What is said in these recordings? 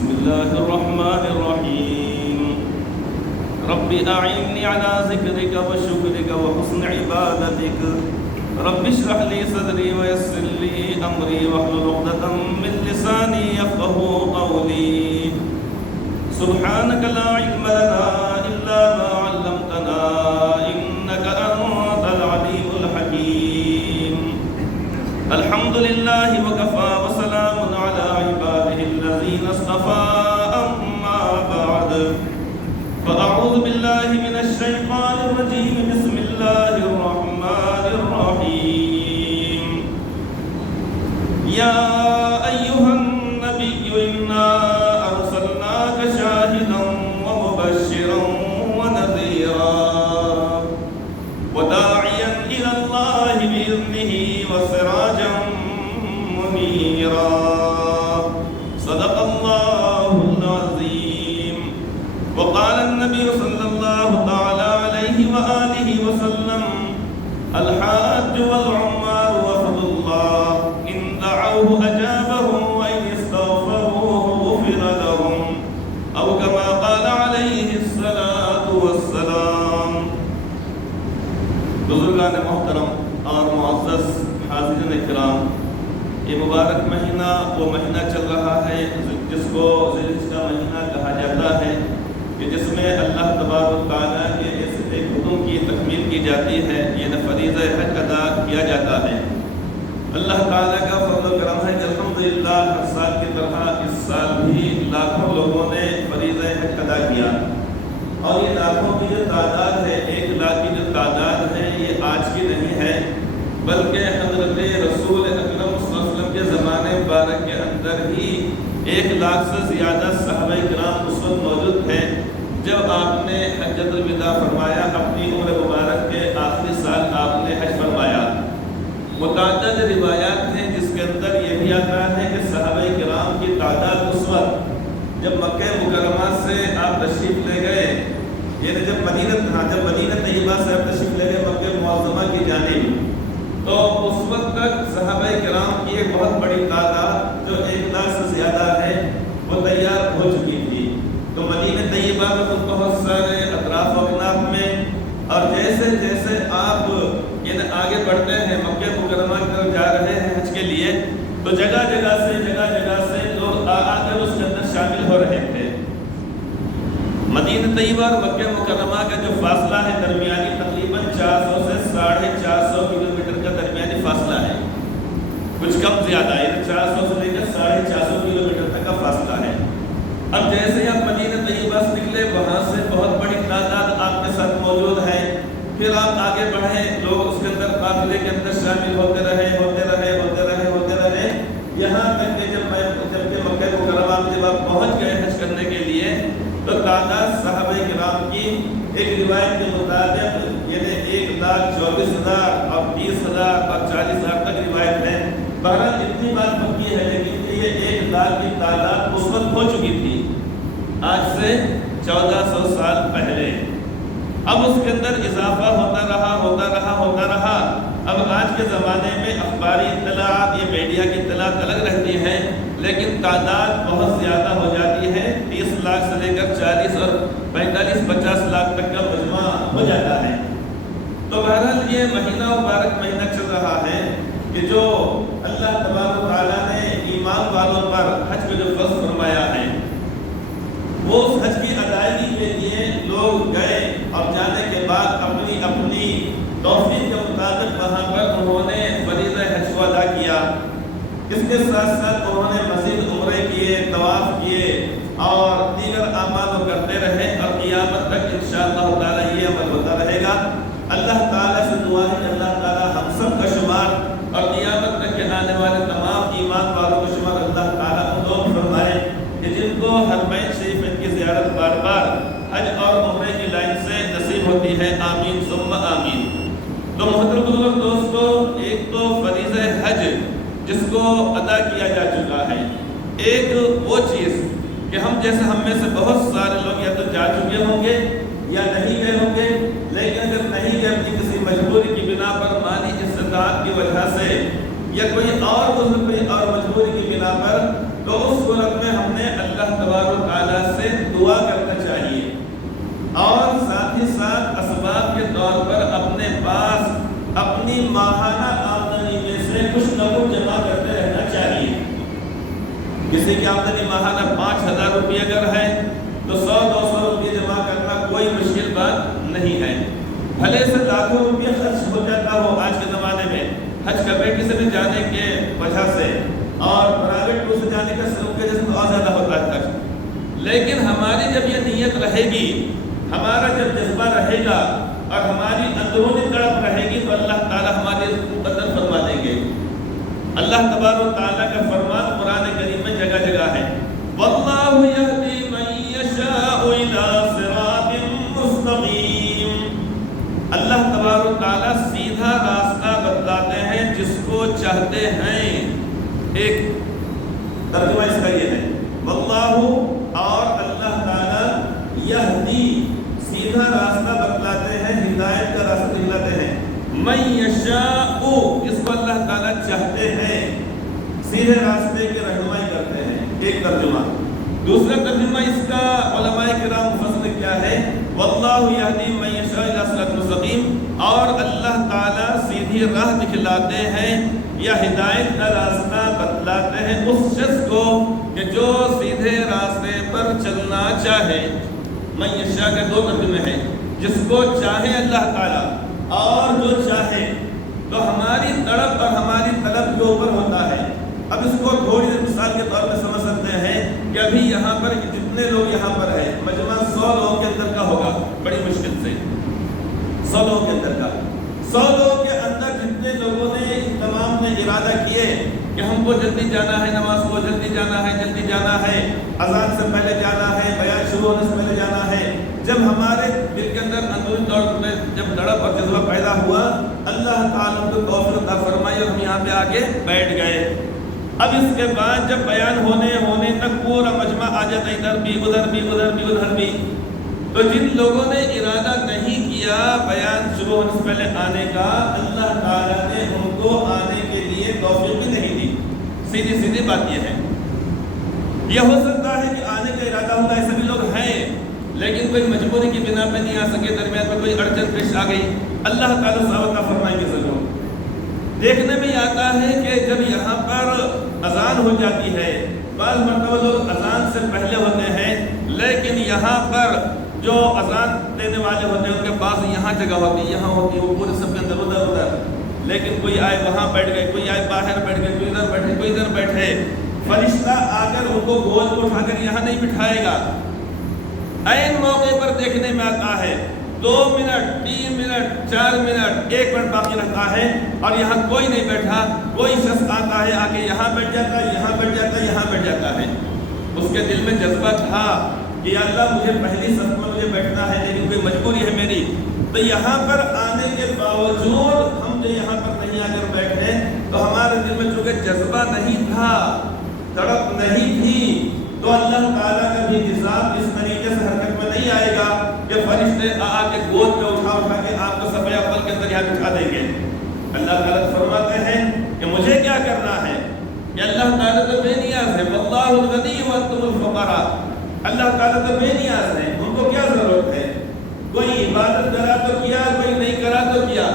بسم الله الرحمن الرحيم رب أعني على ذكرك وشكرك وحسن عبادتك رب اشرح لي صدري ويسر لي أمري واحلل عقدة من لساني يفقهوا قولي سبحانك لا علم لنا إلا ما علمتنا إنك أنت العليم الحكيم الحمد لله وكفى وسلام على عباده الذين اصطفى أما بعد فأعوذ بالله من الشيطان الرجيم بسم الله الرحمن الرحيم يا أيها النبي إنا أرسلناك شاهدا ومبشرا ونذيرا وداعيا إلى الله بإذنه وسراجا منيرا صدق الله العظيم وقال النبي صلى الله تعالى عليه وآله وسلم الحاج والعمار وفد الله إن دعوه أجابهم وإن استغفروه غفر لهم أو كما قال عليه الصلاة والسلام بزرگان محترم اور معزز حاضرین کرام، یہ مبارک مہینہ وہ مہینہ چل رہا ہے جس کو ذی الحجہ کا مہینہ کہا جاتا ہے کہ جس میں اللہ تبارک و تعالیٰ کے اس ایک حکم کی تکمیل کی جاتی ہے، یعنی فریضہ حج ادا کیا جاتا ہے۔ اللہ تعالیٰ کا فضل و کرم ہے کہ الحمدللہ ہر سال کی طرح اس سال بھی لاکھوں لوگوں نے فریضہ حج ادا کیا، اور یہ لاکھوں کی جو تعداد ہے، 1 لاکھ کی جو تعداد ہے، یہ آج کی نہیں ہے، بلکہ حضرت رسول اکرم صلی اللہ علیہ وسلم کے زمانے مبارک کے اندر ہی 1 لاکھ سے زیادہ صحابہ کرام اس وقت موجود تھے جب آپ نے حجۃ الوداع فرمایا، اپنی عمر مبارک کے آخری سال آپ نے حج فرمایا۔ متعدد روایات ہیں جس کے اندر یہ بھی آتا ہے کہ صحابہ کرام کی تعداد اس وقت جب مکہ مکرمہ سے آپ تشریف لے گئے، یعنی جب مدینہ طیبہ سے آپ تشریف لے گئے مکہ معظمہ کی جانب، تو اس وقت تک صحابہ کرام کی ایک بہت بڑی تعداد جو 1 لاکھ سے زیادہ ہے وہ تیار ہو چکی تھی۔ تو مدینہ طیبہ میں خود بہت سارے اطراف و اکناف میں، اور جیسے جیسے آپ یعنی آگے بڑھتے ہیں مکہ مکرمہ کی طرف جا رہے ہیں حج کے لیے، تو جگہ جگہ سے لوگ آ کر اس کے اندر شامل ہو رہے تھے۔ مدینہ طیبہ اور مکہ مکرمہ کا جو فاصلہ ہے درمیانی تقریباً 400 سے 450 کلومیٹر کا درمیانی فاصلہ ہے، کچھ کم زیادہ، یعنی 400 سے لے کر 450 کلومیٹر تک کا فاصلہ ہے۔ اب جیسے آپ مدینہ طیبہ سے نکلے، وہاں سے بہت بڑی تعداد آپ کے ساتھ موجود ہے، پھر آپ آگے بڑھیں، لوگ اس کے اندر قافلے کے اندر شامل ہوتے رہے، یہاں تک کہ جب کہ مکہ مکرمہ میں جب آپ پہنچ گئے حج کرنے کے لیے، تو تعداد صحابہ کرام کی ایک روایت کے مطابق یعنی 1,24,000 اور 20,000 اور 40,000 تک روایت ہے۔ بہرحال اتنی بات پکی ہے، لیکن یہ 1 لاکھ کی تعداد اس وقت ہو چکی تھی، آج سے 1400 سال پہلے۔ اب اس کے اندر اضافہ ہوتا رہا۔ اب آج کے زمانے میں اخباری اطلاعات، یہ میڈیا کی اطلاعات الگ رہتی ہیں، لیکن تعداد بہت زیادہ ہو جاتی ہے، 30 لاکھ سے لے کر 40 اور 45-50 لاکھ تک کا مجمع ہو جاتا ہے۔ تو بہرحال یہ مہینہ مبارک مہینہ چل رہا ہے کہ جو اللہ تبارک و تعالیٰ نے ایمان والوں پر حج کو جو فرض فرمایا ہے، وہ اس حج کی ادائیگی کے لیے لوگ گئے، اور جانے کے بعد اپنی توفیق کے مطابق وہاں پر انہوں نے فریضہ حج کو ادا کیا۔ اس کے ساتھ ساتھ انہوں نے مزید عمرے کیے، طواف کیے، اور دیگر اعمال کو کرتے رہے، اور قیامت تک انشاءاللہ تعالیٰ یہ عمل ہوتا رہے گا۔ اللہ تعالیٰ سے دعا ہے کہ اللہ تعالیٰ ہم سب کا شمار اور قیامت تک کے آنے والے تمام ایمان والوں کا شمار اللہ تعالیٰ ان لوگوں فرمائے کہ جن کو حرمین شریف کی زیارت بار بار حج اور عمرے کی لائن سے نصیب ہوتی ہے، آمین ثم آمین۔ تو محترم بزرگ دوستو، ایک تو فریضہ حج جس کو ادا کیا جا چکا ہے، ایک وہ چیز کہ ہم میں سے بہت سارے لوگ یا تو جا چکے ہوں گے یا نہیں گئے ہوں گے، لیکن اگر نہیں گئے اپنی کسی مجبوری کی بنا پر، مالی استطاعت کی وجہ سے، یا کوئی اور مجبوری کی بنا پر، تو اس صورت میں ہم نے اللہ اللہ تبارک و تعالیٰ سے دعا کرنا چاہیے، اور ساتھ ہی ساتھ اسباب کے طور پر اپنے پاس اپنی ماہانہ آمدنی میں سے کچھ نہ کچھ جمع کرتے رہنا چاہیے۔ کسی کی آمدنی ماہانہ 5,000 روپیہ اگر ہے تو 100-200 روپیہ جمع کرنا کوئی مشکل بات نہیں ہے۔ بھلے سے لاکھوں روپیہ خرچ ہو جاتا ہو آج کے زمانے میں حج کمیٹی سے بھی جانے کے وجہ سے، اور پرائیویٹ ٹور سے جانے کا سلوک کے جیسے بہت زیادہ ہوتا ہے خرچ، لیکن ہماری جب یہ نیت رہے گی، ہمارا جب جذبہ رہے گا اور ہماری اندرونی تڑپ رہے گی تو اللہ تعالیٰ ہماری رزق مقدر فرما دیں گے۔ اللہ تبارک و تعالیٰ کا فرمان قرآن کریم میں جگہ جگہ ہے، وَاللَّهُ يَهْدِي مَن يَشَاءُ إِلَىٰ صِرَاطٍ مُّسْتَقِيمٍ۔ اللہ تبارک و تعالیٰ سیدھا راستہ بتلاتے ہیں جس کو چاہتے ہیں۔ ایک ترجمہ اس کا یہ ہے، واللہ، اور اللہ تعالیٰ، یہدی، سیدھا راستہ بتلاتے ہیں، ہدایت کا راستہ دکھلاتے ہیں، من یشاء، جس کو اللہ تعالیٰ چاہتے ہیں سیدھے راستے کی رہنمائی کرتے ہیں۔ ایک ترجمہ۔ دوسرا ترجمہ اس کا علماء کرام مفسر کیا ہے، واللہ یہدی من یشاء الی صراط مستقیم، اور اللہ تعالیٰ سیدھی راہ دکھلاتے ہیں یا ہدایت کا راستہ بتلاتے ہیں اس شخص کو کہ جو سیدھے راستے پر چلنا چاہے۔ من یشاء کے دو ترجمے ہیں، جس کو چاہے اللہ تعالیٰ اور جو چاہے، تو ہماری تڑپ اور ہماری طلب کے اوپر ہوتا ہے۔ اب اس کو تھوڑی دیر مثال کے طور پہ سمجھ سکتے ہیں کہ ابھی یہاں پر جتنے لوگ یہاں پر ہیں، مجمع 100 لوگوں کے اندر کا ہوگا، بڑی مشکل سے 100 لوگوں کے اندر کا، 100 لوگوں کے اندر جتنے لوگوں نے تمام نے ارادہ کیے کہ ہم کو جلدی جانا ہے، نماز کو جلدی جانا ہے، جلدی جانا ہے، اذان سے پہلے جانا ہے، بیان شروع ہونے سے پہلے جانا ہے، جب ہمارے دل کے اندر اندرونی طور پہ جب تڑپ اور جذبہ پیدا ہوا، اللہ تعالیٰ کو توفیق عطا فرمائی اور ہم یہاں پہ آ کے بیٹھ گئے۔ اب اس کے بعد جب بیان ہونے تک پورا مجمع آ جاتا ہے، ادھر بھی ادھر بھی ادھر بھی ادھر بھی، تو جن لوگوں نے ارادہ نہیں کیا بیان شروع ہونے سے پہلے آنے کا، اللہ تعالیٰ نے ان کو آنے کے لیے توفیق بھی نہیں دی۔ سیدھی بات یہ ہے۔ یہ ہو سکتا ہے کہ آنے کا ارادہ ہوتا ہے، سبھی لوگ ہیں لیکن کوئی مجبوری کی بنا پہ نہیں آ سکے، درمیان میں کوئی اڑچن پیش آ گئی، اللہ تعالیٰ صاحب عطا فرمائیں گے ضرور۔ دیکھنے میں آتا ہے کہ جب یہاں پر اذان ہو جاتی ہے، بعض مرتبہ لوگ اذان سے پہلے ہوتے ہیں، لیکن یہاں پر جو اذان دینے والے ہوتے ہیں ان کے پاس یہاں جگہ ہوتی ہے، یہاں ہوتی ہے، وہ پورے سب کے اندر ادھر، لیکن کوئی آئے وہاں بیٹھ گئے، کوئی آئے باہر بیٹھ گئے، کوئی ادھر بیٹھے، کوئی ادھر بیٹھے۔ فرشتہ آ کر ان کو گود کو اٹھا کر یہاں نہیں بٹھائے گا۔ عین موقع پر دیکھنے میں آتا ہے 2 منٹ 3 منٹ 4 منٹ 1 منٹ باقی رہتا ہے اور یہاں کوئی نہیں بیٹھا، کوئی شخص آتا ہے، آ کے یہاں بیٹھ جاتا ہے، یہاں بیٹھ جاتا ہے، یہاں بیٹھ جاتا ہے۔ اس کے دل میں جذبہ تھا کہ یا اللہ مجھے پہلی صف میں مجھے بیٹھنا ہے، لیکن کوئی مجبوری ہے میری، تو یہاں پر آنے کے باوجود ہم جو یہاں پر نہیں آ کر بیٹھے تو ہمارے دل میں چونکہ جذبہ نہیں تھا، تڑپ نہیں تھی، تو اللہ تعالیٰ کا بھی نظام اس طریقے سے حرکت میں نہیں آئے گا کہ فرشتے آ کے گود میں اٹھا کے آپ کو صف اول کے اندر یہاں بٹھا دیں گے۔ اللہ تعالیٰ فرماتے ہیں کہ مجھے کیا کرنا ہے، کہ اللہ تعالیٰ تو بے نیاز ہے، واللہ الغنی وانتم الفقراء، اللہ تعالیٰ تو بے نیاز ہے، ان کو کیا ضرورت ہے، کوئی عبادت کرا تو کیا، کوئی نہیں کرا تو کیا،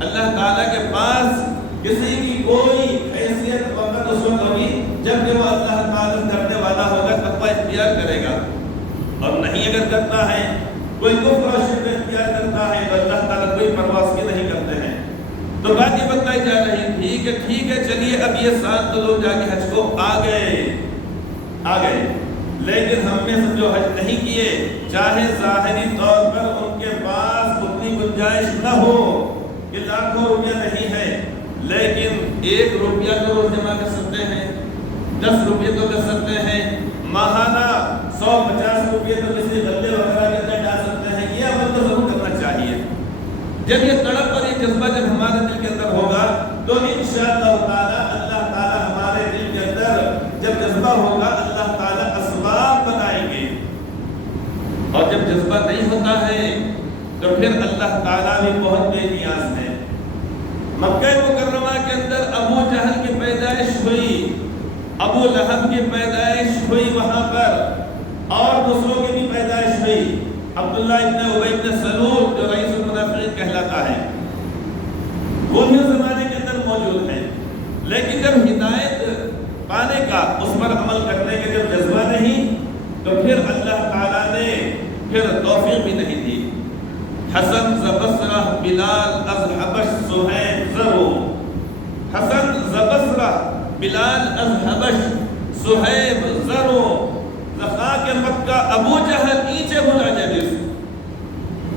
اللہ تعالیٰ کے پاس کسی کی کوئی حیثیت وقت اس وقت ہوگی جب کہ وہ اللہ تعالیٰ کرنے والا ہوگا، تقوی اختیار کرے گا، اور نہیں اگر کرتا ہے کوئی کفر و شرک اختیار کرتا ہے تو اللہ تعالیٰ کوئی پرواہ کی نہیں کرتے ہیں۔ تو بات یہ بتائی جا رہی تھی کہ ٹھیک ہے چلیے اب یہ 7 لوگ جا کے حج کو آ گئے، لیکن ہم میں سے جو حج نہیں کیے، چاہے ظاہری طور پر ان کے پاس اتنی گنجائش نہ ہو کہ لاکھوں روپیہ نہیں ہے، لیکن 1 روپیہ تو روز جمع کر سکتے ہیں، 10 روپیہ تو کر سکتے ہیں، ماہانہ 150 روپیہ تو کسی غلے وغیرہ کے اندر ڈال سکتے ہیں، یہ عمل تو ضرور کرنا چاہیے۔ جب یہ تڑپ اور یہ جذبہ جب ہمارے دل کے اندر ہوگا تو انشاءاللہ تعالی اللہ تعالی ہمارے دل کے اندر جب جذبہ ہوگا اللہ تعالی اسباب بنائیں گے، اور جب جذبہ نہیں ہوتا ہے تو پھر اللہ تعالی بھی بہت بے نیاز ہے۔ مکہ مکرمہ کے اندر ابو جہل کی پیدائش ہوئی، ابو لہب کی پیدائش ہوئی وہاں پر، عبداللہ ابن ابی ابن سلول جو رئیس المنافقین کہلاتا ہے، وہ بھی اس زمانے کے اندر موجود ہے، لیکن جب ہدایت پانے کا، اس پر عمل کرنے کے جب جذبہ نہیں، تو پھر اللہ تعالیٰ نے پھر توفیق بھی نہیں دی۔ حسن ز بصرہ بلال از حبش صہیب زرو، حسن ز بصرہ بلال از حبش صہیب زرو، خاک مکہ ابو جہل اینچے بھلا جدیس،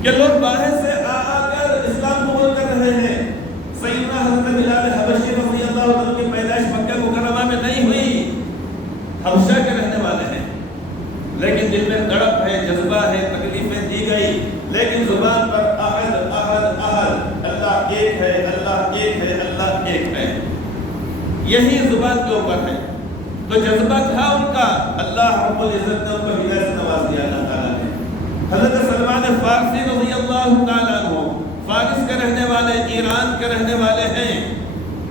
کہ لوگ باہر سے آ کر اسلام قبول کر رہے ہیں۔ سیدنا حضرت بلال حبشی رضی اللہ عنہ کی پیدائش مکہ مکرمہ میں نہیں ہوئی، حبشہ کے رہنے والے ہیں، لیکن دل میں تڑپ ہے، جذبہ ہے، تکلیفیں دی گئی، لیکن زبان پر احد احد احد، اللہ ایک ہے، اللہ ایک ہے، اللہ ایک ہے، یہی زبان کے اوپر ہے۔ تو جذبہ تھا ان کا، اللہ رب العزت نے ان کو ہدایت سے نواز دیا اللہ تعالیٰ نے۔ حضرت سلمان فارسی رضی اللہ تعالیٰ عنہ، فارس کے رہنے والے، ایران کے رہنے والے ہیں،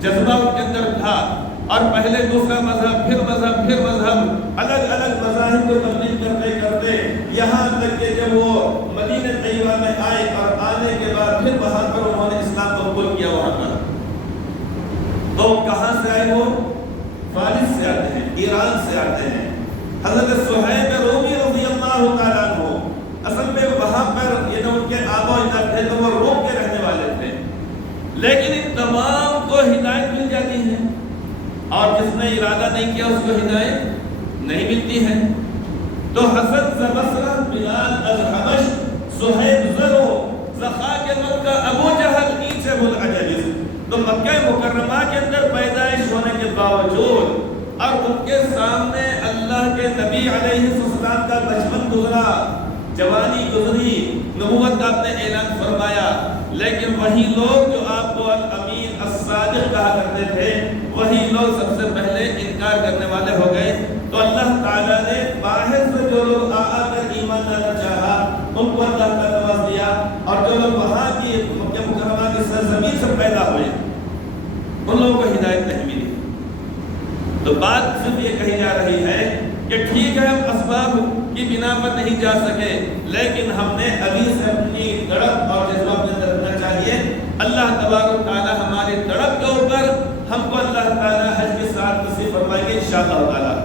جذبہ ان کے اندر تھا، اور پہلے دوسرا مذہب، پھر مذہب، پھر مذہب، الگ الگ مذاہب کو تبلیغ کرتے کرتے یہاں تک کہ جب وہ مدینہ طیبہ میں آئے، اور آنے کے بعد پھر وہاں پر انہوں نے اسلام قبول کیا وہاں پر۔ تو کہاں سے آئے وہ؟ فارس سے آتے ہیں، ایران سے آتے ہیں۔ حضرت صہیب رومی رضی اللہ تعالیٰ عنہ، اصل میں وہاں پر یہ ان کے آبا و اجداد تھے، تو وہ روم کے رہنے والے تھے، لیکن ان تمام کو ہدایت مل جاتی ہے، اور جس نے ارادہ نہیں کیا اس کو ہدایت نہیں ملتی ہے۔ تو حسن ز بصرہ بلال از حبش صہیب زرو، خاک مکہ ابو جہل اینچے بھلا جدیس۔ تو مکہ مکرمہ کے اندر پیدائش ہونے کے باوجود، اور ان کے سامنے اللہ کے نبی علیہ السلام کا بچپن گزرا، جوانی گزری، نبوت کا آپ نے اعلان فرمایا، لیکن وہی لوگ جو آپ کو الامین الصادق کہا کرتے تھے، وہی لوگ سب سے پہلے انکار کرنے والے ہو گئے۔ تو اللہ تعالیٰ نے باہر سے جو لوگ آ کر ایمان لانا چاہا، ان کو اللہ کا نواز دیا، اور جو لوگ وہاں کی مکہ مکرمہ کی سرزمین سے پیدا ہوئے، ان لوگوں کو ہدایت نہیں ملی۔ تو بات صرف یہ کہی جا رہی ہے کہ ٹھیک ہے ہم اسباب کی بنا پر نہیں جا سکے، لیکن ہم نے ابھی سے اپنی تڑپ اور جذبہ اپنے اندر رکھنا چاہیے۔ اللہ تبارک و تعالیٰ ہماری تڑپ کے اوپر ہم کو اللہ تعالیٰ حج کے ساتھ نصیب فرمائیں گے انشاءاللہ تعالیٰ۔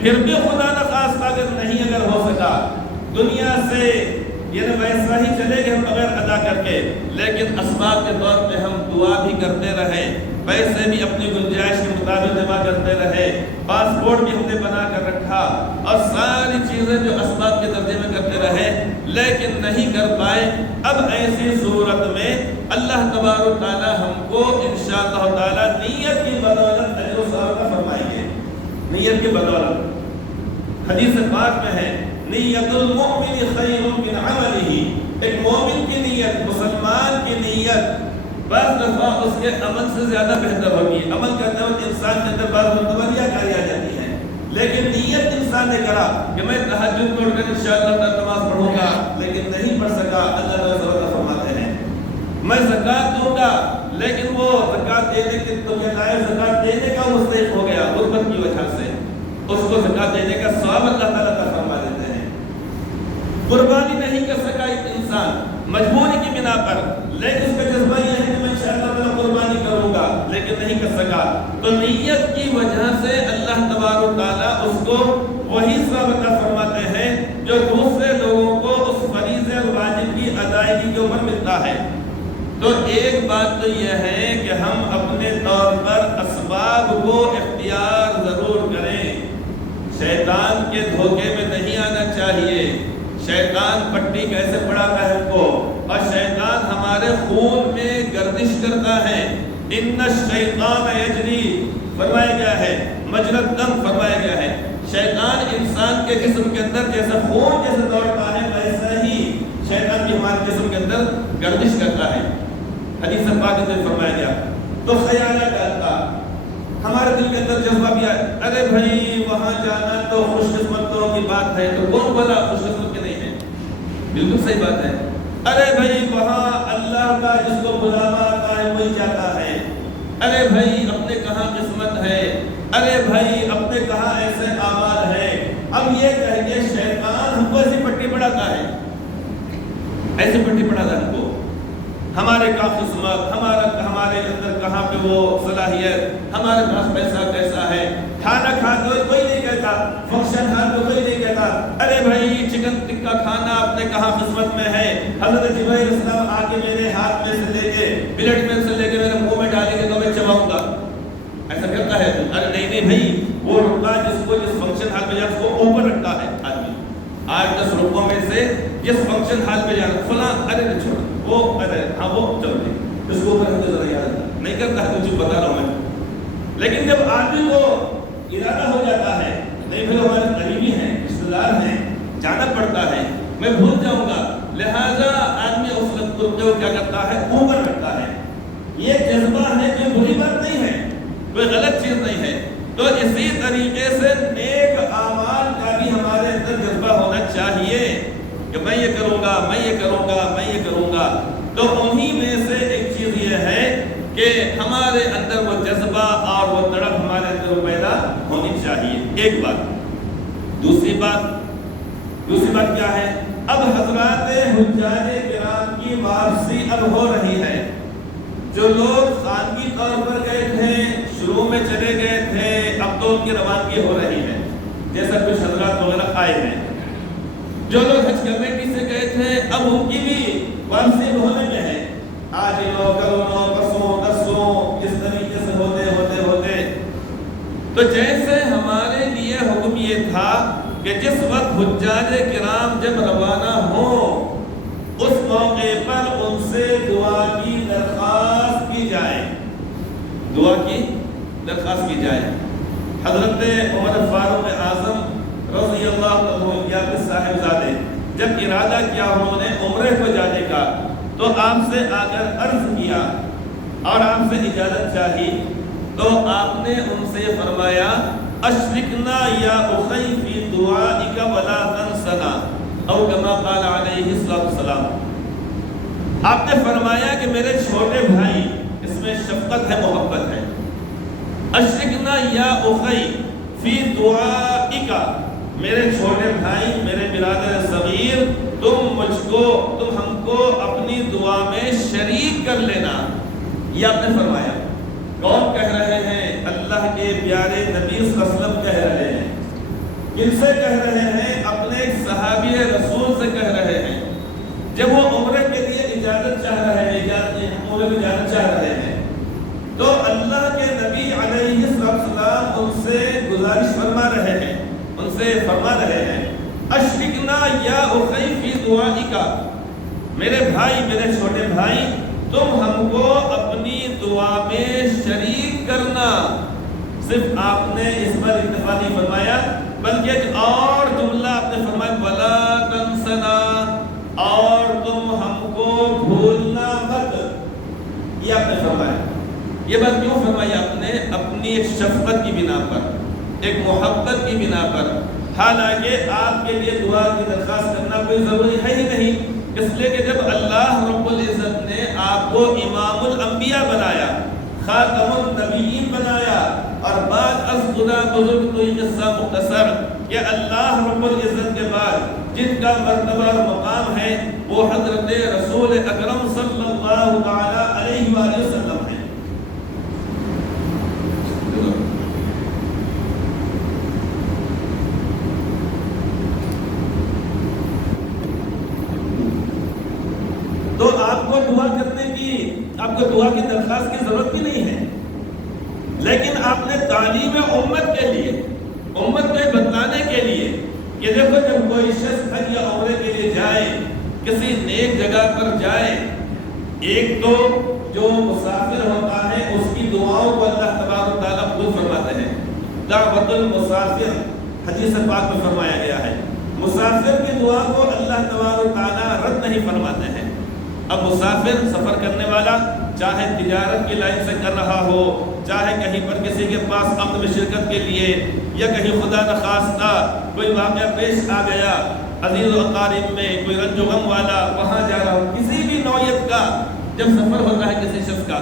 پھر بھی خدا نخواستہ اگر ہو سکا دنیا سے، یعنی ویسا ہی چلے گئے ہم بغیر ادا کر کے، لیکن اسباب کے طور پہ ہم دعا بھی کرتے رہے، پیسے بھی اپنی گنجائش کے مطابق جمع کرتے رہے، پاسپورٹ بھی ہم نے بنا کر رکھا، اور ساری چیزیں جو اسباب کے درجے میں کرتے رہے، لیکن نہیں کر پائے۔ اب ایسی صورت میں اللہ تبارک و تعالیٰ ہم کو انشاءاللہ تعالیٰ نیت کی بدولت اجر و ثواب کا فرمائیں گے۔ نیت کی بدولت حدیث پاک میں ہے، نیت المؤمن خیر من عملہ، ایک مومن کی نیت، مسلمان کی نیت بعض دفعہ اس کے عمل سے زیادہ بہتر ہوگی۔ عمل کرتے وقت انسان کے اندر بعض متولیہ کاری آ جاتی ہے، لیکن نیت انسان نے کرا کہ میں تہجد پڑھ کر انشاءاللہ تعالی نماز پڑھوں گا، لیکن نہیں پڑھ سکا، اللہ تعالیٰ فرماتے ہیں میں زکوٰۃ دوں گا، لیکن وہ زکوٰۃ دینے کے تو یہ لائق زکوٰۃ دینے کا مستحق ہو گیا غربت کی وجہ سے، اس کو زکوٰۃ دینے کا ثواب اللہ تعالیٰ کا فرما دیتے ہیں۔ قربانی نہیں کر سکا ایک انسان مجبوری کی بنا پر، لیکن اس کا جذبہ یہ ہے کہ میں انشاءاللہ تعالیٰ قربانی کروں گا، لیکن نہیں کر سکا، تو نیت کی وجہ سے اللہ تبارک و تعالیٰ اس کو وہی ثواب عطا فرماتے ہیں جو دوسرے لوگوں کو اس فریضے اور واجب کی ادائیگی کے اوپر ملتا ہے۔ تو ایک بات تو یہ ہے کہ ہم اپنے طور پر اسباب کو اختیار ضرور کریں، شیطان کے دھوکے میں نہیں آنا چاہیے۔ شیطان پٹی کیسے پڑھاتا ہے ہم کو، اور شیطان ہمارے خون میں گردش کرتا ہے۔ ان الشیطان یجری فرمایا گیا ہے، مجری الدم فرمایا گیا ہے، شیطان انسان کے جسم کے اندر جیسا خون جیسے دوڑتا ہے، ویسا ہی شیطان بھی ہمارے جسم کے اندر گردش کرتا ہے۔ حدیث پاک میں فرمایا گیا۔ تو خیالات آتا، ہمارے دل کے اندر جذبہ بھی آئے، ارے بھائی وہاں جانا تو خوش قسمتوں کی بات ہے، تو کون بولا خوش قسمت کے نہیں ہے؟ بالکل صحیح بات ہے۔ ارے بھائی وہاں اللہ کا جس کو بلاوا آتا ہے وہی جاتا ہے، ارے بھائی اپنے کہاں قسمت ہے، ارے بھائی اپنے کہاں ایسے اعمال ہے۔ اب یہ کہہ کے شیطان ہم کو ایسی پٹی پڑھاتا ہے ایسے پٹی پڑھا تھا ہم کو، ہمارے کا قسمت، ہمارے اندر کہاں پہ وہ صلاحیت، ہمارے پاس پیسہ کیسا ہے، کھانا کھاتے ہوئے کوئی نہیں کہتا، فنکشن ہال میں کوئی نہیں کہتا ارے بھائی چکن ٹکا کھانا اپنے کہاں قسمت میں ہے، حضرت جبرائیل علیہ السلام آ کے میرے ہاتھ میں سے لے کے پلیٹ میں سے لے کے میرے منہ میں ڈالیں گے تو میں چباؤں گا، ایسا کرتا ہے؟ ارے نہیں بھائی، وہ رکعہ جس فنکشن ہال میں جا اس کو اوپر رکھتا ہے آدمی، 8-10 رکعوں میں سے جس فنکشن ہال میں جانا فلاں، ارے نہیں چھوڑ وہ، ارے ہاں وہ چل رہی اس کو اوپر رکھ کے ذرا یاد نہیں کرتا ہے، تجھے بتا رہا ہوں میں۔ لیکن جب آدمی کو ارادہ ہو جاتا ہے نہیں بھائی ہمارے قریبی ہیں، رشتہ دار ہیں، جانا پڑتا ہے، میں بھول جاؤں گا، لہذا آدمی اس وقت کو کیا کرتا ہے؟ اوپر رکھتا ہے۔ یہ جذبہ ہے، کوئی بری بات نہیں ہے، کوئی غلط چیز نہیں ہے۔ تو اسی طریقے سے نیک اعمال کا بھی ہمارے اندر جذبہ ہونا چاہیے کہ میں یہ کروں گا، میں یہ کروں گا، میں یہ کروں گا۔ تو انہی میں سے ایک چیز یہ ہے کہ ہمارے اندر وہ جذبہ اور وہ تڑپ ہمارے اندر پیدا ہونی چاہیے، ایک بات۔ دوسری بات کیا ہے؟ اب حضرات حجاج کرام کی واپسی اب ہو رہی ہے۔ جو لوگ خانگی طور پر گئے تھے، شروع میں چلے گئے تھے، اب تو ان کی روانگی ہو رہی ہے، جیسا کچھ حضرات وغیرہ آئے ہیں۔ جو لوگ حج کمیٹی سے گئے تھے اب ان کی بھی واپسی ہونے میں ہے، آج لو کل نو پرسوں درسوں، اس طریقے سے ہوتے تو جیسے ہمارے لیے حکم یہ تھا کہ جس وقت حجاج کرام جب روانہ ہوں اس موقع پر ان سے دعا کی درخواست کی جائے، حضرت عمر فاروق اعظم رضی اللہ عنہ کے صاحبزادے جب ارادہ کیا انہوں نے عمرے کو جانے کا تو آپ سے آ کر عرض کیا اور آپ سے اجازت چاہی، تو آپ نے ان سے فرمایا اشرکنا یا اخی فی دعائک ولا تنسنا، او کما قال علیہ السلام۔ آپ نے فرمایا کہ میرے چھوٹے بھائی، اس میں شفقت ہے، محبت ہے، اشرکنا یا اخی فی دعائک، میرے چھوٹے بھائی، میرے برادر صغیر، تم ہم کو اپنی دعا میں شریک کر لینا، یہ آپ نے فرمایا۔ کون کہہ رہے ہیں؟ اللہ کے پیارے نبی صلی اللہ علیہ وسلم کہہ رہے ہیں۔ کن سے کہہ رہے ہیں؟ اپنے صحابی رسول سے کہہ رہے ہیں۔ جب وہ عمرے کے لیے اجازت چاہ رہے ہیں تو اللہ کے نبی علیہ السلام ان سے گزارش فرما رہے ہیں، ان سے فرما رہے ہیں اشرکنا یا اخی فی دعائک، میرے بھائی، میرے چھوٹے بھائی، تم ہم کو اپنی دعا میں شریک کرنا۔ صرف آپ نے اس پر اکتفا نہیں فرمایا بلکہ ایک اور جملہ آپ نے فرمایا ولا تنسنا، اور تم ہم کو بھولنا مت، یہ آپ نے فرمایا۔ یہ بات کیوں فرمائی آپ نے؟ اپنی ایک شفقت کی بنا پر، ایک محبت کی بنا پر، حالانکہ آپ کے لیے دعا کی درخواست کرنا کوئی ضروری ہے ہی نہیں، اس لیے کہ جب اللہ رب العزت نے آپ کو امام الانبیاء بنایا، خاتم النبیین بنایا، اور بعد از خدا بزرگ تو یہ قصہ مختصر کہ اللہ رب العزت کے بعد جن کا مرتبہ اور مقام ہے وہ حضرت رسول اکرم صلی اللہ تعالی علیہ وآلہ وسلم ہے۔ تو آپ کو دعا کرنے کی، آپ کو دعا کی درخواست کی ضرورت بھی نہیں ہے، لیکن آپ نے تعلیم امت کے لیے، امت کو بتلانے کے لیے کہ دیکھو جب کوئی شخص حج یا عمرے کے لیے جائے، کسی نیک جگہ پر جائے، ایک تو جو مسافر ہوتا ہے اس کی دعاؤں کو اللہ تبارک و تعالیٰ خود فرماتے ہیں، دعوت المسافر حدیث پاک میں فرمایا گیا ہے، مسافر کی دعا کو اللہ تبارک و تعالیٰ رد نہیں فرماتے ہیں۔ اب مسافر سفر کرنے والا چاہے تجارت کی لائن سے کر رہا ہو، چاہے کہیں پر کسی کے پاس عقد میں شرکت کے لیے، یا کہیں خدا نخواستہ کوئی واقعہ پیش آ گیا عزیز و اقارب میں، کوئی رنج و غم والا وہاں جا رہا ہو، کسی بھی نوعیت کا جب سفر ہوتا ہے کسی شخص کا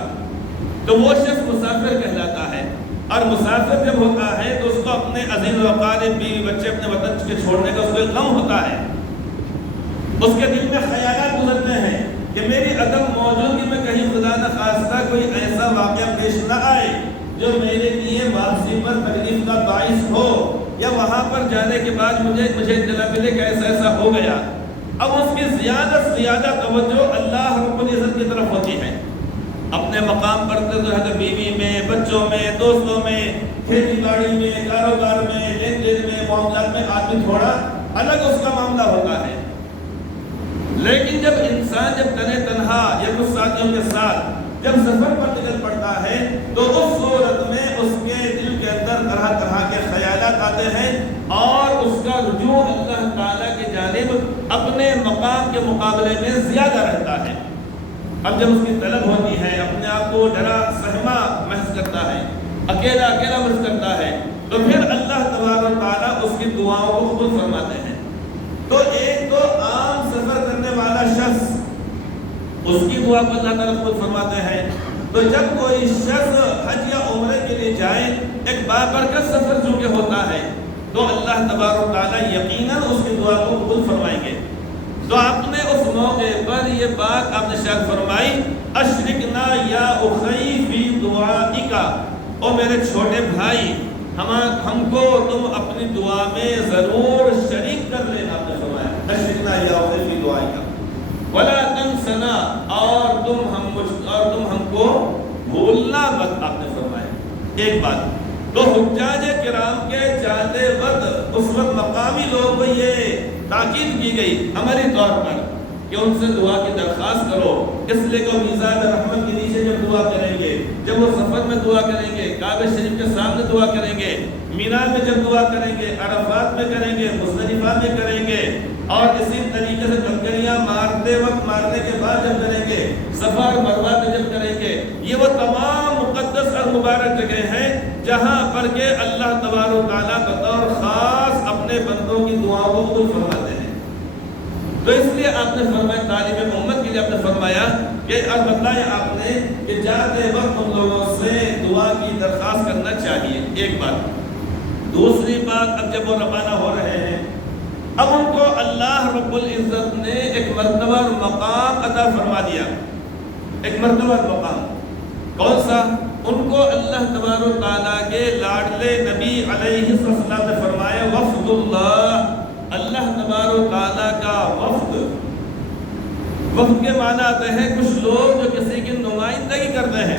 تو وہ شخص مسافر کہلاتا ہے۔ اور مسافر جب ہوتا ہے تو اس کو اپنے عزیز و اقارب، بیوی بچے، اپنے وطن کے چھوڑنے کا اس کو غم ہوتا ہے، اس کے دل میں خیالات گزرتے کہ میری عدم موجودگی میں کہیں خدا نخواستہ کوئی ایسا واقعہ پیش نہ آئے جو میرے لیے واپسی پر تکلیف کا باعث ہو، یا وہاں پر جانے کے بعد مجھے اطلاع ملے کہ ایسا ہو گیا۔ اب اس کی زیادہ سے زیادہ توجہ اللہ رب العزت کی طرف ہوتی ہے۔ اپنے مقام پر تو ہے بیوی میں، بچوں میں، دوستوں میں، کھیتی باڑی میں، کاروبار میں، لین دین میں، معاملات میں آدمی تھوڑا الگ اس کا معاملہ ہوتا ہے۔ لیکن جب انسان تنے تنہا یا کچھ ساتھیوں کے ساتھ جب سفر پر نکل پڑتا ہے تو اس صورت میں اس کے دل کے اندر طرح طرح کے خیالات آتے ہیں اور اس کا رجوع اللہ تعالیٰ کی جانب اپنے مقام کے مقابلے میں زیادہ رہتا ہے۔ اب جب اس کی طلب ہوتی ہے، اپنے آپ کو ڈرا سہما محسوس کرتا ہے، اکیلا محسوس کرتا ہے، تو پھر اللہ تبارک و تعالیٰ اس کی دعاؤں کو قبول فرماتے ہیں۔ تو ایک تو عام سفر کرنے والا شخص، اس کی دعا کو اللہ تعالیٰ قبول فرماتے ہیں۔ تو جب کوئی شخص حج یا عمرے کے لیے جائے، ایک بابرکت سفر چونکہ ہوتا ہے، تو اللہ تبارک و تعالیٰ یقیناً اس کی دعا کو قبول فرمائیں گے۔ تو آپ نے اس موقع پر یہ بات آپ نے شاید فرمائی، اشرکنا یا اخی فی دعائک، او میرے چھوٹے بھائی ہم کو تم اپنی دعا میں ضرور شریک کر لینا، آپ نے فرمایا اشرکنا یا اخی فی دعائک ولا تنسنا، اور تم ہم کو بھولنا مت، آپ نے فرمایا۔ ایک بات تو حجاج کرام کے جاتے وقت اس وقت مقامی لوگوں کو یہ تاکید کی گئی عملی طور پر کہ ان سے دعا کی درخواست کرو، اس لیے کہ میزان رحمت کے نیچے جب دعا کریں گے، جب وہ سفر میں دعا کریں گے، کعبہ شریف کے سامنے دعا کریں گے، مینا میں جب دعا کریں گے، عرفات میں کریں گے، مزدلفہ میں کریں گے، اور اسی طریقے سے کنکریاں مارتے وقت مارنے کے بعد جب کریں گے، صفا اور مروہ میں جب کریں گے، یہ وہ تمام مقدس اور مبارک جگہ ہیں جہاں پر کہ اللہ تبارک و تعالیٰ بطور خاص اپنے بندوں کی دعاؤں کو قبول فرماتے ہیں۔ تو اس لیے آپ نے فرمایا، طالب محمد کے لیے آپ نے فرمایا کہ اب بتائیں آپ نے کہ جاتے وقت ان لوگوں سے دعا کی درخواست کرنا چاہیے، ایک بات۔ دوسری بات، اب جب وہ روانہ ہو رہے ہیں، اب ان کو اللہ رب العزت نے ایک مرتبہ اور مقام عطا فرما دیا، ایک مرتبہ اور مقام کون سا؟ ان کو اللہ تبارک و تعالیٰ کے لاڈلے نبی علیہ السلام نے فرمایا وفد اللہ تبارک و تعالیٰ کا وفد۔ وفد کے معنی آتے ہیں کچھ لوگ جو کسی کی نمائندگی کرتے ہیں،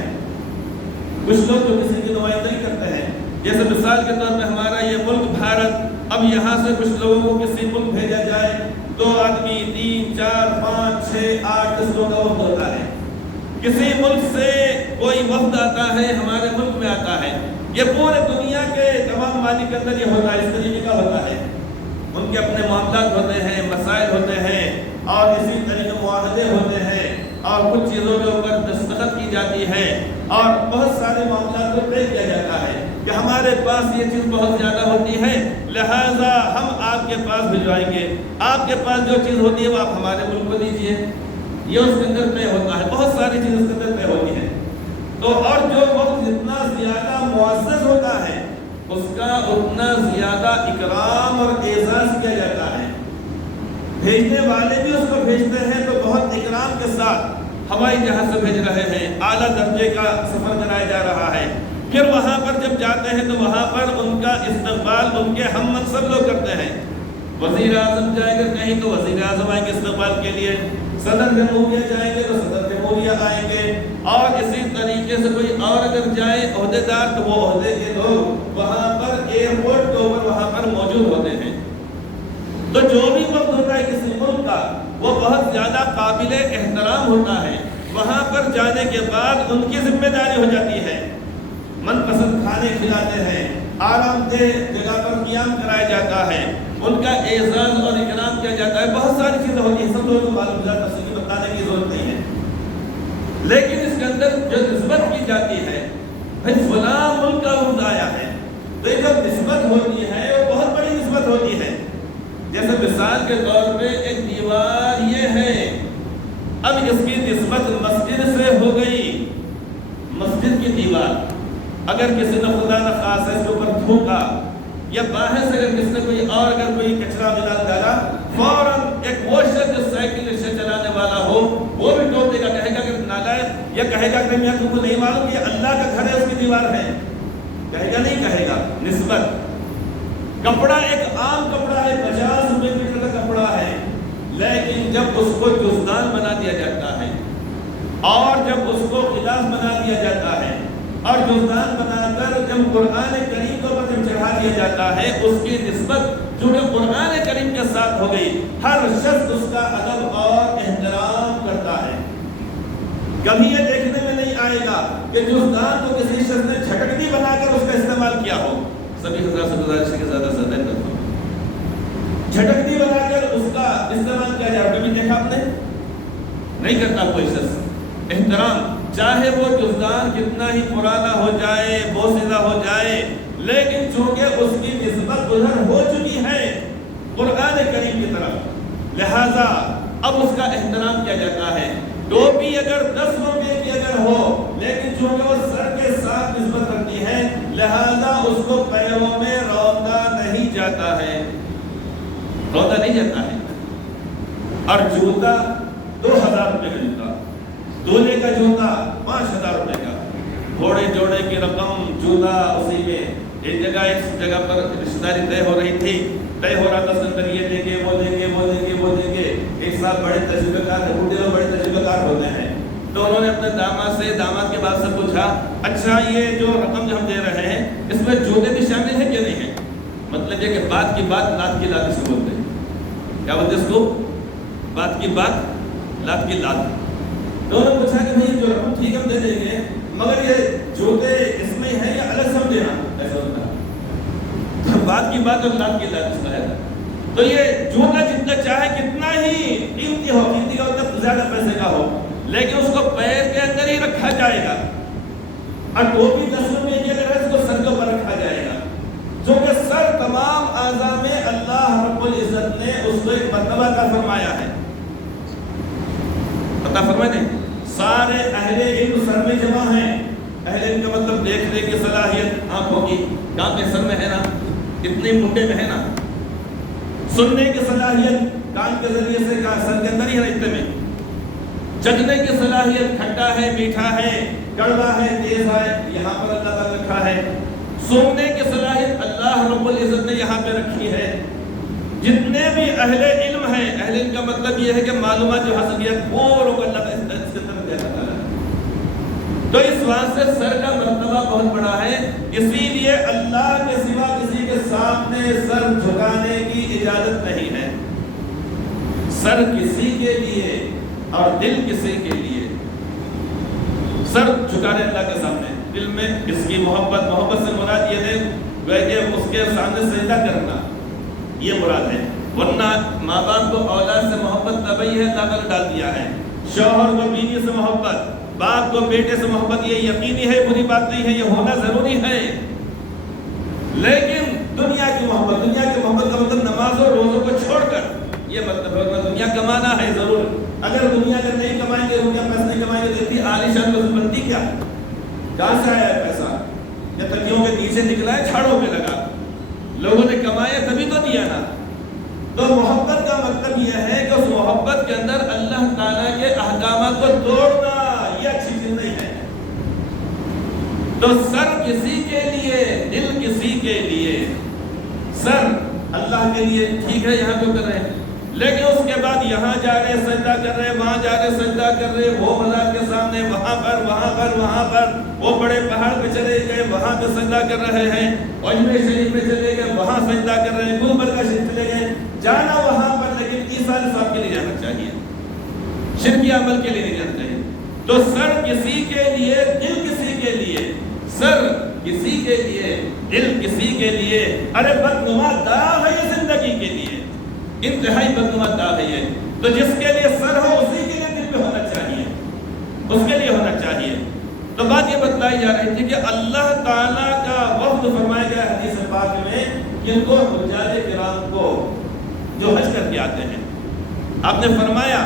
کچھ لوگ جو کسی کی نمائندگی کرتے ہیں، جیسے مثال کے طور پہ ہمارا یہ ملک بھارت، اب یہاں سے کچھ لوگوں کو کسی ملک بھیجا جائے، 2 آدمی 3 4 5 6 8 10 لوگوں کا وفد ہوتا ہے۔ کسی ملک سے کوئی وفد آتا ہے، ہمارے ملک میں آتا ہے، یہ پورے دنیا کے تمام ممالک کے اندر یہ ہوتا ہے، اس طریقے کا ہوتا ہے۔ ان کے اپنے معاملات ہوتے ہیں، مسائل ہوتے ہیں، اور اسی طریقے معاہدے ہوتے ہیں، اور کچھ چیزوں کے اوپر دستخط کی جاتی ہے، اور بہت سارے معاملات کو طے کیا جاتا ہے کہ ہمارے پاس یہ چیز بہت زیادہ ہوتی ہے، لہذا ہم آپ کے پاس بھجوائیں گے، آپ کے پاس جو چیز ہوتی ہے وہ آپ ہمارے ملک کو دیجیے، یہ اس کے اندر طے ہوتا ہے، بہت ساری چیز اس کے اندر طے ہوتی ہے۔ تو اور جو وقت جتنا زیادہ معزز ہوتا ہے اس کا اتنا زیادہ اکرام اور اعزاز کیا جاتا ہے۔ بھیجنے والے بھی اس کو بھیجتے ہیں تو بہت اکرام کے ساتھ ہوائی جہاز سے بھیج رہے ہیں، اعلیٰ درجے کا سفر کرایا جا رہا ہے، پھر وہاں پر جب جاتے ہیں تو وہاں پر ان کا استقبال ان کے ہم منصب لوگ کرتے ہیں۔ وزیر اعظم جائیں گے کہیں تو وزیر اعظم آئیں گے استقبال کے لیے، صدر جمہوریہ جائیں گے تو صدر جمہوریہ آئیں گے، اور اسی طریقے سے کوئی اور اگر جائے عہدیدار تو وہ عہدے کے لوگ وہاں پر ایئرپورٹ کے اوپر وہاں پر موجود ہوتے ہیں۔ تو جو بھی وقت ہوتا ہے کسی ملک کا وہ بہت زیادہ قابل احترام ہوتا ہے۔ وہاں پر جانے کے بعد ان کی ذمہ داری ہو جاتی ہے، من پسند کھانے کھلاتے ہیں، آرام دہ جگہ پر قیام کرایا جاتا ہے، ان کا اعزاز اور اکرام کیا جاتا ہے، بہت ساری چیزیں ہوتی ہیں، سب لوگوں کو معلوم تفصیل بتانے کی ضرورت نہیں ہے۔ لیکن اس کے اندر جو نسبت کی جاتی ہے، بھائی فلاں ملک کا وفد آیا ہے، تو یہ جو نسبت ہوتی ہے وہ بہت بڑی نسبت ہوتی ہے۔ جیسے مثال کے طور پہ ایک دیوار یہ ہے، اب اس کی نسبت مسجد سے ہو گئی، مسجد کی دیوار اگر کسی نے خدا نخواستہ اس کے اوپر تھوکا یا باہر سے اگر کسی نے کوئی اور اگر کوئی کچرا ملا ڈالا، فوراً ایک وہ شخص جو سائیکل رکشہ چلانے والا ہو وہ بھی گھر میں تم کو نہیں معلوم کہ اللہ کا گھر ہے اس کی دیوار ہے؟ کہے گا نہیں کہے گا؟ نسبت. کپڑا ایک عام کپڑا ہے، 50 روپے میٹر کا کپڑا ہے، لیکن جب اس کو جزدان بنا دیا جاتا ہے اور جب اس کو غلاف بنا دیا جاتا ہے اور جزدان بنا کر جب قرآن کریم کو پر چڑھا دیا جاتا ہے، اس کی نسبت جو کہ قرآن کریم کے ساتھ ہو گئی. ہر شخص اس کا ادب اور احترام کرتا ہے. کبھی یہ دیکھنے میں نہیں آئے گا کہ جزدان کو کسی شخص نے جھٹکنی بنا کر اس کا استعمال کیا ہو. سبھی حضرات سے گزارش ہے کہ زیادہ سے زیادہ کرتا ہوں، جھٹکنی بنا کر اس کا استعمال کیا جائے. کبھی دیکھا آپ نے؟ نہیں کرتا کوئی شخص. احترام، چاہے وہ جزدان کتنا ہی پرانا ہو جائے، بوسیدہ ہو جائے، لیکن چونکہ اس کی نسبت ادھر ہو چکی ہے قرآن کریم کی طرف، لہذا اب اس کا احترام کیا جاتا ہے. ٹوپی اگر 10 روپے کی اگر ہو، لیکن چونکہ وہ سر کے ساتھ نسبت رکھتی ہے، لہذا اس کو پیروں میں روندا نہیں جاتا ہے، روندا نہیں جاتا ہے. اور جوتا 2000 روپے کا جوتا، دولے کا جوتا 5000 روپے کا، گھوڑے جوڑے کی رقم، جوتا اسی میں. ایک جگہ پر رشتہ داری طے ہو رہی تھی، طے ہو رہا تھا سنگر یہ دیں گے، وہ دیں گے، وہ دیں گے، وہ دیں گے. ایک صاحب بڑے تجربہ کار ہیں، بوڑھے لوگ بڑے تجربہ کار ہوتے ہیں، تو انہوں نے اپنے داماد کے بعد سے پوچھا، اچھا یہ جو رقم جو ہم دے رہے ہیں اس میں جوتے بھی شامل ہیں کہ نہیں ہیں؟ مطلب یہ کہ بات کی بات لات کی لات سے بولتے ہیں. کیا بولتے ہیں اس کو؟ بات کی بات لات کی لات. تو انہوں نے پوچھا کہ بھائی جو رقم ٹھیک ہم دے دیں گے، مگر یہ جوتے اس میں ہیں یا الگ سم دینا؟ ایسا ہوتا ہے بات کی بات اور لات کی لات اس کا ہے. تو یہ جوتا جتنا چاہے کتنا ہی قیمتی ہو، قیمتی کا مطلب زیادہ پیسے کا ہو، لیکن اس کو پیر کے اندر ہی رکھا جائے گا. اور ٹوپی 10 روپے کی اگر ہے اس کو سر کے اوپر رکھا جائے گا، جو کہ سر تمام اعضاء میں اللہ رب العزت نے اس کو ایک مرتبہ عطا فرمایا ہے. عطا فرمائے نہیں، سارے اہل علم سر میں جمع ہیں. اہل علم کا مطلب دیکھنے کی صلاحیت آنکھوں کی، کان کے سر میں ہے نا، اتنے منڈے میں ہے نا. سننے کی صلاحیت کان کے ذریعے سے سر کے اندر ہی ہے اتنے میں. چکھنے کی صلاحیت کھٹا ہے، میٹھا ہے، کڑوا ہے، تیز ہے، یہاں پر اللہ تعالیٰ رکھا ہے. سننے کی صلاحیت اللہ رب العزت نے یہاں پہ رکھی ہے. جتنے بھی اہل علم ہیں، اہل علم کا مطلب یہ ہے کہ معلومات جو حاصل کیا پوروں کو اللہ اس کے طرف دیتا ہے. تو اس واسطے سر کا مرتبہ بہت بڑا ہے. اسی لیے اللہ کے سوا کسی کے سامنے سر جھکانے کی اجازت نہیں ہے. سر کسی کے لیے اور دل کسی کے لیے. سر جھکانے اللہ کے سامنے، دل میں اس کی محبت سے مراد یہ ہے کہ اس کے سامنے سجدہ کرنا، یہ مراد ہے. ورنہ ماں باپ کو اولاد سے محبت طبعی ہے، اللہ نے ڈال دیا ہے. شوہر کو بیوی سے محبت، باپ کو بیٹے سے محبت، یہ یقینی ہے، بری بات نہیں ہے، یہ ہونا ضروری ہے. لیکن دنیا کی محبت کا مطلب نماز اور روزوں کو چھوڑ کر، یہ مطلب ہے دنیا کمانا ہے ضرور. اگر دنیا اگر نہیں کمائیں گے، روپیہ پیسہ نہیں کمائیں گے، تو اتنی عالیشان کو بنتی کیا؟ کہاں سے آیا ہے پیسہ؟ یا تکیوں کے نیچے نکلا ہے، جھاڑوں پہ لگا؟ لوگوں نے کمایا تبھی تو دیا نا. تو محبت کا مطلب یہ ہے کہ اس محبت کے اندر اللہ تعالیٰ کے احکامات کو توڑنا یہ اچھی چیز نہیں ہے. تو سر کسی کے لیے، دل کسی کے لیے. سر اللہ کے لیے ٹھیک ہے، یہاں تو کر رہے ہیں، لیکن اس کے بعد یہاں جا رہے سجدہ کر رہے، وہاں جا رہے سجدہ کر رہے، وہ مزار کے سامنے، وہاں پر وہ بڑے پہاڑ پہ چلے گئے، وہاں پہ سجدہ کر رہے ہیں. اجمیر شریف میں چلے گئے، وہاں سجدہ کر رہے ہیں. گلبرگہ شریف چلے گئے، جانا وہاں پر، لیکن عیسیٰ صاحب کے لیے جانا چاہیے، شرکی عمل کے لیے نہیں جانا چاہیے. تو سر کسی کے لیے، دل کسی کے لیے. سر کسی کے لیے، دل کسی کے لیے. ارے بدنما داغ ہے یہ زندگی کے لیے، انتہائی بدنما داغ ہے یہ. تو جس کے لیے سر ہو اسی کے لیے دل پہ ہونا چاہیے، اس کے لیے ہونا چاہیے. تو بات یہ بتلائی جا رہی تھی کہ اللہ تعالیٰ کا وفد فرمایا گیا حدیث پاک میں، جن کو حجاج کرام کو جو حج کر کے آتے ہیں، آپ نے فرمایا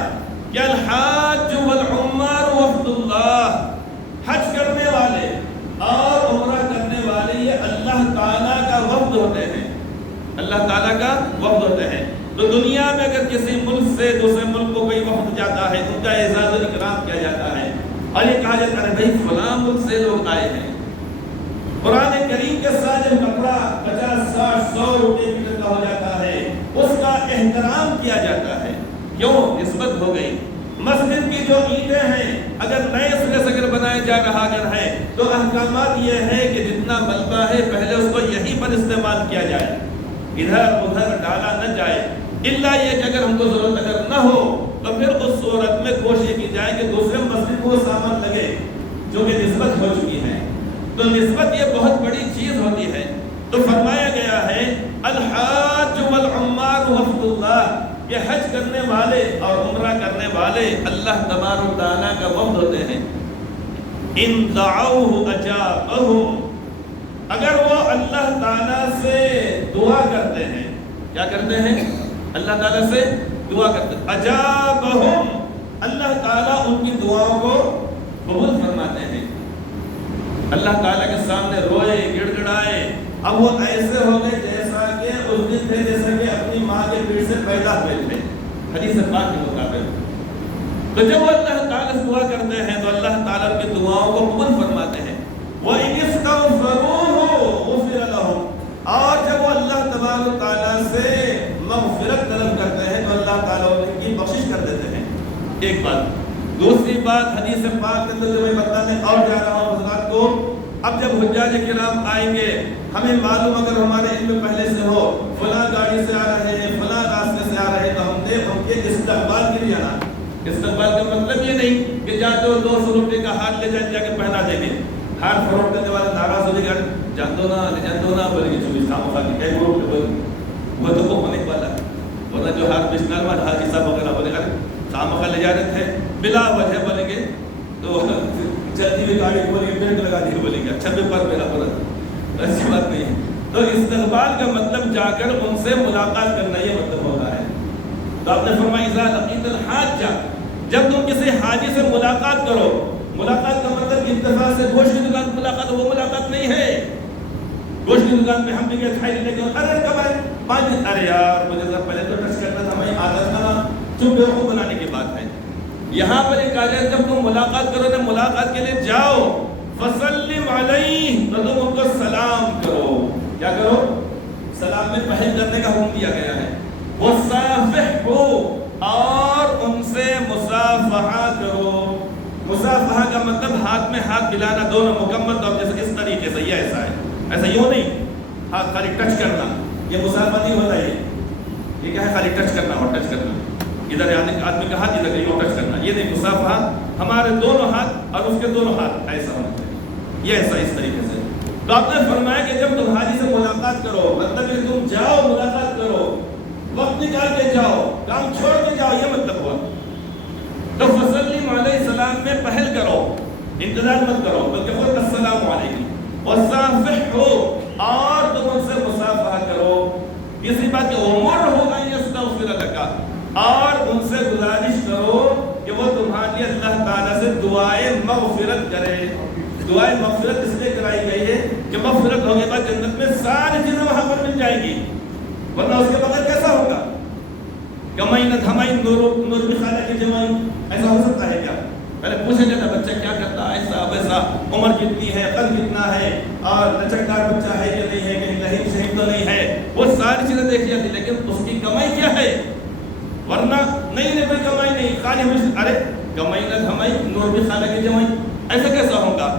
کہ الحاج والعمار وفد اللہ. حج کرنے والے اور عمرہ کرنے والے یہ اللہ تعالیٰ کا وفد ہوتے ہیں، اللہ تعالیٰ کا وفد ہوتے ہیں. تو دنیا میں اگر کسی ملک سے دوسرے ملک کو کوئی وفد جاتا ہے، ان کا اعزاز و اکرام کیا جاتا ہے. اور یہ کہا جاتا ہے بھائی فلاں ملک سے لوگ آئے ہیں. قرآن کریم کے ساتھ جب کپڑا 50 60 100 روپے میٹر کا ہو جاتا ہے اس کا احترام کیا جاتا ہے. کیوں؟ نسبت ہو گئی. مسجد کی جو اینٹیں ہیں اگر نئے سرے سے اگر بنایا جا رہا اگر ہے تو احکامات یہ ہے کہ جتنا ملبہ ہے پہلے اس کو یہیں پر استعمال کیا جائے, ادھر ادھر ڈالا نہ جائے, الا یہ کہ اگر ہم کو ضرورت اگر نہ ہو تو پھر اس صورت میں کوشش کی جائے کہ دوسرے مسجد کو سامان لگے جو کہ نسبت ہو چکی ہے. تو نسبت یہ بہت بڑی چیز ہوتی ہے. تو فرمایا گیا ہے الحاج والعمار وفد اللہ, یہ حج کرنے والے اور عمرہ کرنے والے اللہ تبارک و تعالیٰ کا وفد ہوتے ہیں. ان دعوه اجابهم, اگر وہ اللہ تعالیٰ سے دعا کرتے ہیں, کیا کرتے ہیں؟ اللہ تعالیٰ سے دعا کرتے ہیں. اجابهم, اللہ تعالیٰ ان کی دعاؤں کو قبول فرماتے ہیں. اللہ تعالیٰ کے سامنے روئے گڑ گڑائے, اب وہ ایسے ہو گئے جیسا کہ اس دن تھے جیسا کہ اپنی ماں کے پیٹ سے پیدا ہوئے تھے, حدیث پاک کے مطابق. تو جب وہ اللہ تعالیٰ سے دعا کرتے ہیں تو اللہ تعالیٰ کی دعاؤں کو قبول فرماتے ہیں. وَإِنِ اسْتَغْفَرُوهُ غُفِرَ لَهُمْ, اور جب وہ اللہ تبارک تعالیٰ سے مغفرت طلب کرتے ہیں تو اللہ تعالیٰ ان کی بخشش کر دیتے ہیں. ایک بات. دوسری بات حدیث پاک کے اندر جو میں بتانے اور جا رہا ہوں حضرات کو, اب جب حجاج کرام آئیں گے ہمیں معلوم اگر ہمارے علم پہلے سے ہو فلاں گاڑی سے آ رہے ہیں فلاں راستے سے آ رہے ہیں تو ہم نے ان کے استقبال کے لیے آنا. استقبال کا مطلب یہ نہیں کہ جاتے ہو 200 روپے کا ہاتھ لے جائیں جا کے پہنا دیں گے. ہاتھ فروخت کرنے والے ناراض ہو جائے گا, جان دو نا لے جان دو نا, بولے گے چوبیس کام ہوگا کہ کئی روپ وہ تو وہ ہونے والا ہے. ورنہ جو ہاتھ بیچنے والا حاجی صاحب وغیرہ بولے گا کام لے جا رہے تھے بلا وجہ بولیں گے تو چلتی ہوئی گاڑی بولیں گے بریک لگا دی بولیں گے اچھا بھی پر میرا پورا, ایسی بات نہیں ہے. تو استقبال کا مطلب جا کر ان سے ملاقات کرنا یہ مطلب ہوتا ہے. تو آپ نے فرمایا اذا لقیت الحاج, جب تم کسی حاجی سے ملاقات کرو, ملاقات کا مطلب اتفاق سے گوشت کی دکان پر ملاقات, وہ ملاقات نہیں ہے. گوشت کی دکان پہ ہم بھی گئے کھائی لے کے ارے کب آئے 5 دن, ارے یار مجھے ذرا پہلے تو ٹچ کرنا تھا, میں عادت نہ چپ بیوقوف بنانے کی بات ہے. یہاں پر ایک کہا جائے جب تم ملاقات کرو تو ملاقات کے لیے جاؤ فسلم علیہ, تو تم ان کو سلام کرو. کیا کرو؟ سلام میں پہل کرنے کا حکم دیا گیا ہے. وصافح ہو, اور ان سے مصافحہ کرو. مصافحہ کا مطلب ہاتھ میں ہاتھ ملانا دونوں مکمل طور جیسے اس طریقے سے, یہ ایسا ہے, ایسا یوں نہیں ہاتھ خالی ٹچ کرنا, یہ مصافحہ نہیں ہوتا. یہ کیا ہے؟ خالی ٹچ کرنا اور ٹچ کرنا, ادھر آدمی کا ہاتھ ادھر کہیں اور ٹچ کرنا, یہ نہیں. مصافحہ ہمارے دونوں ہاتھ اور اس کے دونوں ہاتھ ایسا ہونا چاہیے, یہ ایسا اس طریقے سے. تو آپ نے فرمایا کہ جب تم حاجی سے ملاقات کرو, مطلب کہ تم جاؤ ملاقات کرو, وقت نکال کے جاؤ, کام چھوڑ کے جاؤ, یہ مطلب ہوا. تو فسلم علیہ السلام میں پہل کرو, انتظار مت کرو, بلکہ خود السلام علیکم. وصافح ہو, اور تم ان سے مصافحہ کرو. کسی بات کے عمر ہوگا یہ استغفر لک, اور ان سے گزارش کرو کہ وہ تمہارے لیے اللہ تعالیٰ سے دعائے مغفرت کرے. دعائے مغفرت اس لیے کرائی گئی ہے کہ مغفرت ہونے کے بعد جنت میں ساری چیزیں وہاں پر مل جائیں گی, ورنہ اس کے بغیر کیسا ہوگا؟ کمائن دھمائن نور بخالہ کی جمائن, ایسا ہو سکتا ہے کیا؟ پہلے پوچھا جاتا بچہ کیا کرتا, ایسا ویسا, عمر کتنی ہے, قد کتنا ہے, اور لچکدار بچہ ہے کہ نہیں ہے, کہیں لہیم شہیم تو نہیں ہے, وہ ساری چیزیں دیکھی جاتی, لیکن اس کی کمائی کیا ہے؟ ورنہ نہیں کوئی کمائی نہیں, خالی ہمیشہ ارے کمائی نہ دھمائی نور بخالہ کی جمائن, ایسا کیسا ہوگا؟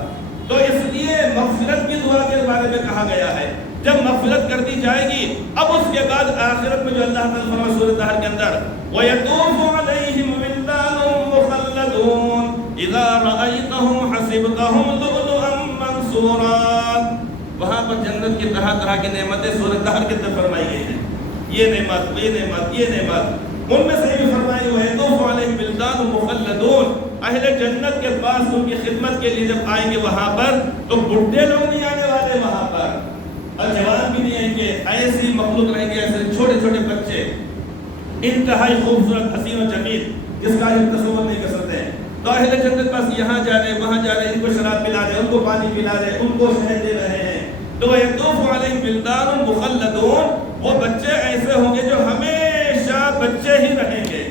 تو اس لیے مغفرت کی دعا کے بارے میں کہا گیا ہے. جب مغفرت کر دی جائے گی, اب اس کے بعد آخرت میں جو اللہ تعالیٰ فرمایا سورۃ الدہر کے اندر وَيَطُوفُ عَلَيْهِمْ وِلْدَانٌ مُخَلَّدُونَ إِذَا رَأَيْتَهُمْ حَسِبْتَهُمْ لُؤْلُؤًا مَّنثُورًا, وہاں پر جنت کی طرح طرح کی نعمتیں سورۃ الدہر کے اندر فرمائی گئی ہیں. یہ نعمت, یہ نعمت, یہ نعمت. ان میں سے بھی فرمائی وَيَطُوفُ عَلَيْهِمْ وِلْدَانٌ مُخَلَّدُونَ, اہل جنت کے پاس ان کی خدمت کے لیے جب آئیں گے وہاں پر تو بڈھے لوگ نہیں آنے والے وہاں پر, اور جوان بھی نہیں آئیں گے, ایسی مخلوق رہیں گے, ایسے چھوٹے چھوٹے بچے, انتہائی خوبصورت حسین و جمیل, جس کا ہم تصور نہیں کر سکتے. تو اہل جنت پاس یہاں جا رہے وہاں جا رہے, ان کو شراب پلا رہے, ان کو پانی پلا رہے, ان کو شہد دے رہے ہیں. تو یطوف علیہم ولدان مخلدون, وہ بچے ایسے ہوں گے جو ہمیشہ بچے ہی رہیں گے.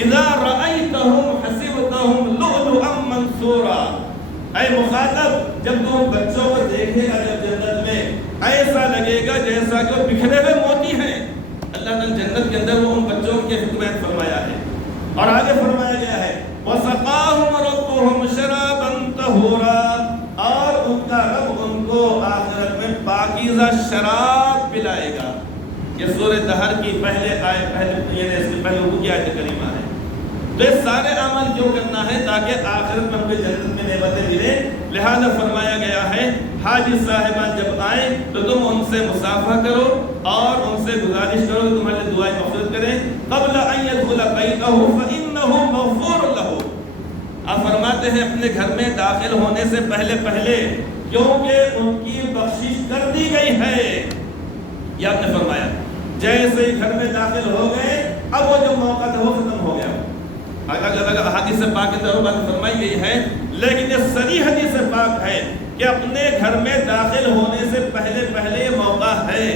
اذا رأيتهم حسبتهم لؤلؤا منثورا, منثورا، اے مخاطب جب تم بچوں کو دیکھے گا جب جنت میں ایسا لگے گا جیسا کہ وہ بکھرے ہوئے موتی ہیں۔ اللہ نے جنت کے اندر وہ ان بچوں کی خدمت فرمایا ہے، اور آگے فرمایا گیا ہے وَسَقَاهُمْ رَبُّهُمْ شَرَابًا طَهُورًا، اور ان کا رب ان کو آخرت میں پاکیزہ شراب پلائے گا۔ یہ سورہ دہر کی پہلے اس کے پہلے کی آیت کریمہ ہے۔ تو یہ سارے عمل کیوں کرنا ہے؟ تاکہ آخرت میں ہم کو جنت میں نعمتیں ملیں۔ لہذا فرمایا گیا ہے حاجی صاحبان جب آئیں تو تم ان سے مصافحہ کرو اور ان سے گزارش کرو کہ تمہارے لیے دعائیں مغفرت کریں۔ قبل ان يدخل بيته فانه مغفور له، آپ فرماتے ہیں اپنے گھر میں داخل ہونے سے پہلے کیونکہ ان کی بخشش کر دی گئی ہے۔ یہ آپ نے فرمایا جیسے ہی گھر میں داخل ہو گئے اب وہ جو موقع تھا وہ ختم ہو گیا۔ اگر حدیث پاک کے طور پر فرمائی گئی ہے، لیکن یہ صریح حدیث پاک ہے کہ اپنے گھر میں داخل ہونے سے پہلے یہ موقع ہے۔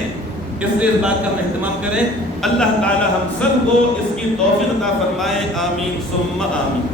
اس لیے اس بات کا ہم اہتمام کریں۔ اللہ تعالی ہم سب کو اس کی توفیق عطا فرمائے، آمین ثم آمین۔